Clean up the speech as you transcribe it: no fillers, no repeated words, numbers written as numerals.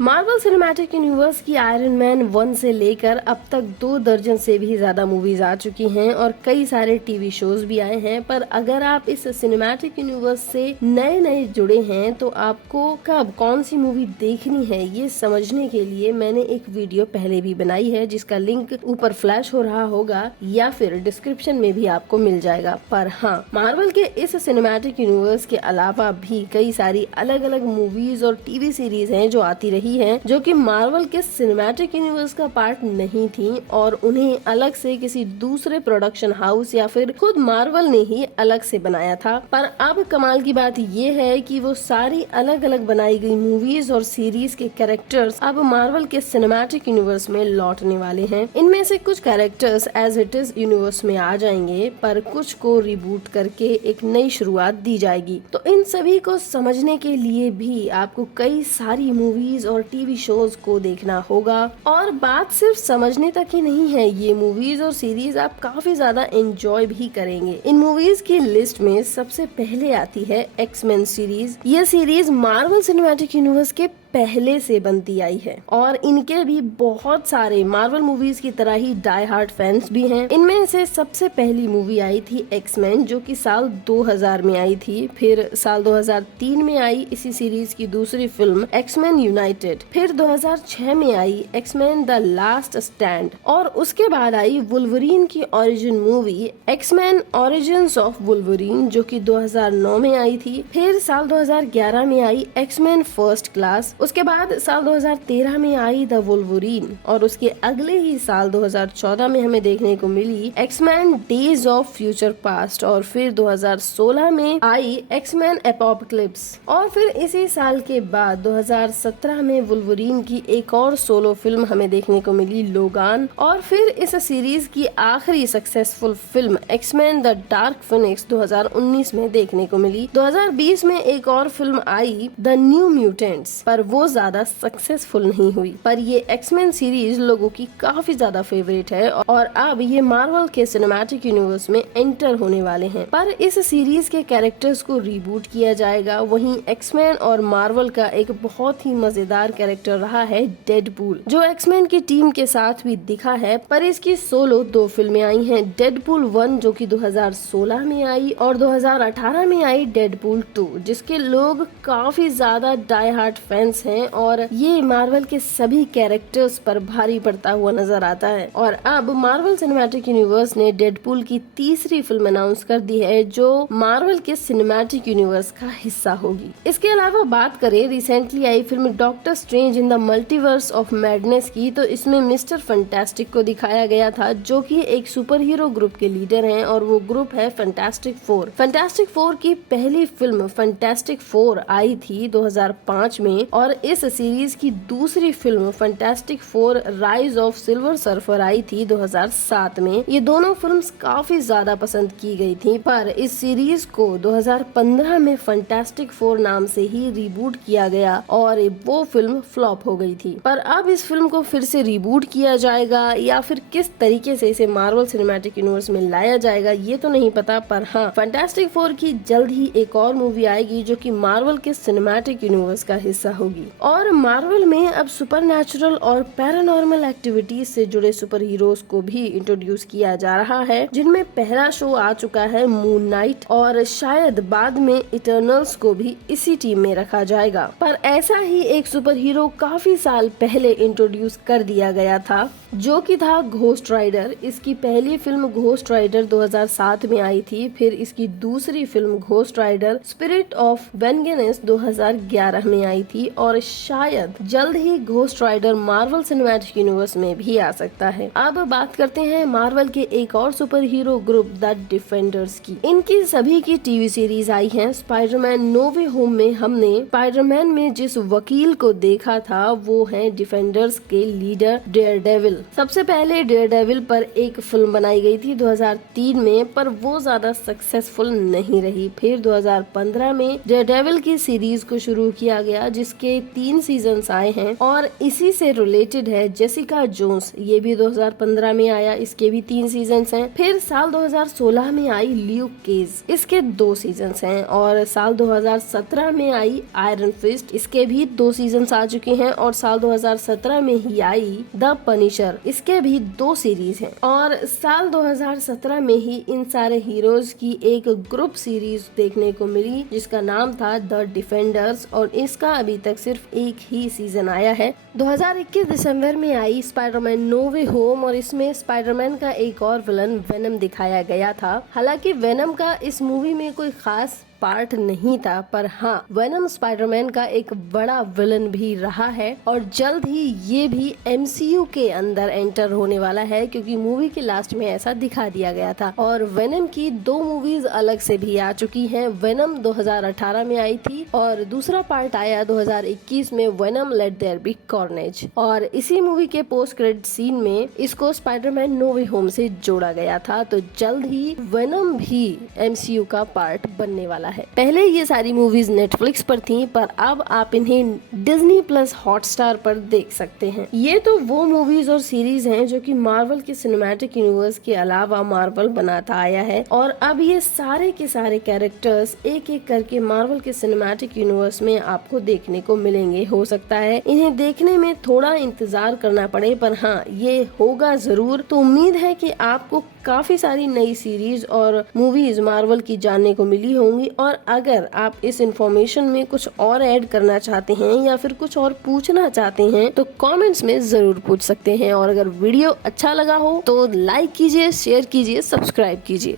Marvel Cinematic universe की iron man 1 से लेकर अब तक 2 दर्जन से भी ज्यादा मूवीज आ चुकी हैं और कई सारे टीवी शोज भी आए हैं। पर अगर आप इस सिनेमैटिक यूनिवर्स से नए नए जुड़े हैं तो आपको कब कौन सी मूवी देखनी है ये समझने के लिए मैंने एक वीडियो पहले भी बनाई है, जिसका लिंक ऊपर फ्लैश हो रहा होगा या फिर डिस्क्रिप्शन में भी आपको मिल जाएगा। पर हाँ, मार्वल के इस सिनेमैटिक यूनिवर्स के अलावा भी कई सारी अलग अलग मूवीज और टीवी सीरीज हैं जो आती रही हैं, जो कि मार्वल के सिनेमैटिक यूनिवर्स का पार्ट नहीं थी और उन्हें अलग से किसी दूसरे प्रोडक्शन हाउस या फिर खुद मार्वल ने ही अलग से बनाया था। पर अब कमाल की बात ये है कि वो सारी अलग अलग बनाई गई मूवीज और सीरीज के कैरेक्टर्स अब मार्वल के सिनेमैटिक यूनिवर्स में लौटने वाले हैं। इनमें से कुछ characters as it is universe में आ जाएंगे, पर कुछ को रिबूट करके एक नई शुरुआत दी जाएगी। तो इन सभी को समझने के लिए भी आपको कई सारी मूवीज और टीवी शोज को देखना होगा। और बात सिर्फ समझने तक ही नहीं है, ये मूवीज और सीरीज आप काफी ज्यादा एंजॉय भी करेंगे। इन मूवीज की लिस्ट में सबसे पहले आती है एक्स-मेन सीरीज। ये सीरीज मार्वल सिनेमैटिक यूनिवर्स के पहले से बनती आई है और इनके भी बहुत सारे मार्वल मूवीज की तरह ही डाई हार्ड फैंस भी हैं। इनमें से सबसे पहली मूवी आई थी एक्स-मेन, जो कि साल 2000 में आई थी। फिर साल 2003 में आई इसी सीरीज की दूसरी फिल्म एक्स-मेन यूनाइटेड। फिर 2006 में आई एक्स-मेन द लास्ट स्टैंड और उसके बाद आई वुल्वरीन की origin movie X Men origins of Wolverine, जो कि 2009 में आई थी। फिर साल 2011 में आई एक्स-मेन फर्स्ट क्लास। उसके बाद साल 2013 में आई द वुल्वरीन और उसके अगले ही साल 2014 में हमें देखने को मिली X-Men days of future past और फिर 2016 में आई एक्स-मैन एपोकलिप्स और फिर इसी साल के बाद 2017 में वुल्वरीन की एक और सोलो फिल्म हमें देखने को मिली लोगान और फिर इस सीरीज की आखिरी successful film X Men the dark Phoenix 2019 में देखने को मिली। 2020 में एक और film I the new mutants, पर वो ज्यादा सक्सेसफुल नहीं हुई। पर ये एक्स-मेन सीरीज लोगों की काफी ज्यादा फेवरेट है और अब ये मार्वल के सिनेमैटिक यूनिवर्स में एंटर होने वाले हैं। पर इस सीरीज के कैरेक्टर्स को रिबूट किया जाएगा। वहीं एक्स-मैन और मार्वल का एक बहुत ही मजेदार कैरेक्टर रहा है डेडपूल, जो एक्स-मैन की टीम के साथ भी दिखा है। पर इसकी सोलो 2 फिल्में आई हैं, डेडपूल 1 जो कि 2016 में आई और 2018 में आई डेडपूल 2, जिसके लोग काफी ज्यादा डाई हार्ड फैंस हैं और ये मार्वल के सभी कैरेक्टर्स पर भारी पड़ता हुआ नजर आता है। और अब मार्वल सिनेमैटिक यूनिवर्स ने डेडपूल की तीसरी फिल्म अनाउंस कर दी है, जो मार्वल के सिनेमैटिक यूनिवर्स का हिस्सा होगी। इसके अलावा बात करें recently I film doctor strange in the multiverse of madness की, तो इसमें मिस्टर फैंटास्टिक को दिखाया गया था, जो कि एक सुपर हीरो ग्रुप के लीडर हैं और वो ग्रुप है फैंटास्टिक फोर। फैंटास्टिक फोर की पहली फिल्म फैंटास्टिक फोर आई थी 2005 में और इस सीरीज की दूसरी film Fantastic Four rise of Silver Surfer आई थी 2007 में। ये दोनों फिल्म्स काफी ज्यादा पसंद की गई थी, पर इस सीरीज को 2015 में फैंटास्टिक फोर नाम से ही रिबूट किया गया और वो फिल्म फ्लॉप हो गई थी। पर अब इस फिल्म को फिर से रिबूट किया जाएगा या फिर किस तरीके से इसे मार्वल सिनेमैटिक यूनिवर्स में लाया जाएगा ये तो नहीं पता। पर हाँ, फैंटास्टिक फोर की जल्द ही एक और मूवी आएगी जो कि मार्वल के सिनेमैटिक यूनिवर्स का हिस्सा होगी। और मार्वल में अब सुपरनैचुरल और पैरानॉर्मल एक्टिविटीज से जुड़े सुपर हीरोज को भी इंट्रोड्यूस किया जा रहा है, जिनमें पहला शो आ चुका है मून नाइट और शायद बाद में इटर्नल्स को भी इसी टीम में रखा जाएगा। पर ऐसा ही एक सुपर हीरो काफी साल पहले इंट्रोड्यूस कर दिया गया था, जो कि था घोस्ट राइडर। इसकी पहली फिल्म घोस्ट राइडर 2007 में आई थी। फिर इसकी दूसरी film Ghost Rider spirit of vengeance 2011 में आई थी और शायद जल्द ही Ghost Rider Marvel Cinematic Universe में भी आ सकता है। अब बात करते हैं मार्वल के एक और super hero group the defenders की। इनकी सभी की टीवी सीरीज आई है। स्पाइडरमैन नो वे होम में हमने स्पाइडरमैन में जिस वकील को देखा था वो है डिफेंडर्स के लीडर डेयरडेविल। सबसे पहले डेयरडेविल पर एक फिल्म बनाई गई थी 2003 में, पर वो ज्यादा सक्सेसफुल नहीं रही। फिर 2015 में डेयरडेविल की सीरीज को शुरू किया गया, जिसके इसके 3 सीजन्स आए हैं और इसी से रिलेटेड है जेसिका जोन्स, ये भी 2015 में आया, इसके भी 3 सीजन्स हैं। फिर साल 2016 में आई ल्यूक केज, इसके 2 सीजन्स हैं और साल 2017 में आई आयरन फिस्ट, इसके भी 2 सीजन्स आ चुके हैं और साल 2017 में ही आई द पनिशर, इसके भी 2 सीरीज हैं और साल 2017 में ही इन सारे हीरोज की एक ग्रुप सीरीज देखने को मिली जिसका नाम था द डिफेंडर्स और इसका अभी तक सिर्फ एक ही सीजन आया है। 2021 दिसंबर में आई स्पाइडरमैन नो वे होम और इसमें स्पाइडरमैन का एक और विलन वेनम दिखाया गया था। हालांकि वेनम का इस मूवी में कोई खास पार्ट नहीं था, पर हाँ वेनम स्पाइडरमैन का एक बड़ा विलन भी रहा है और जल्द ही ये भी MCU के अंदर एंटर होने वाला है क्योंकि मूवी के लास्ट में ऐसा दिखा दिया गया था। और वेनम की 2 मूवीज अलग से भी आ चुकी हैं। वेनम 2018 में आई थी और दूसरा पार्ट आया 2021 में, Venom let there be carnage. और इसी मूवी के पोस्ट क्रेडिट सीन में इसको स्पाइडरमैन नो वे होम से जोड़ा गया था, तो जल्द ही वेनम भी MCU का पार्ट बनने वाला है। पहले ये सारी मूवीज नेटफ्लिक्स पर थी, पर अब आप इन्हें डिज्नी प्लस हॉटस्टार पर देख सकते हैं। ये तो वो मूवीज और सीरीज हैं जो कि मार्वल के सिनेमैटिक यूनिवर्स के अलावा मार्वल बनाता आया है और अब ये सारे के सारे कैरेक्टर्स एक एक करके मार्वल के सिनेमैटिक यूनिवर्स में आपको देखने को मिलेंगे। हो सकता है इन्हें देखने में थोड़ा इंतजार करना पड़े, पर हाँ ये होगा जरूर। तो उम्मीद है कि आपको काफी सारी नई सीरीज और मूवीज मार्वल की जानने को मिली होंगी और अगर आप इस इंफॉर्मेशन में कुछ और ऐड करना चाहते हैं या फिर कुछ और पूछना चाहते हैं तो कमेंट्स में जरूर पूछ सकते हैं। और अगर वीडियो अच्छा लगा हो तो लाइक कीजिए, शेयर कीजिए, सब्सक्राइब कीजिए।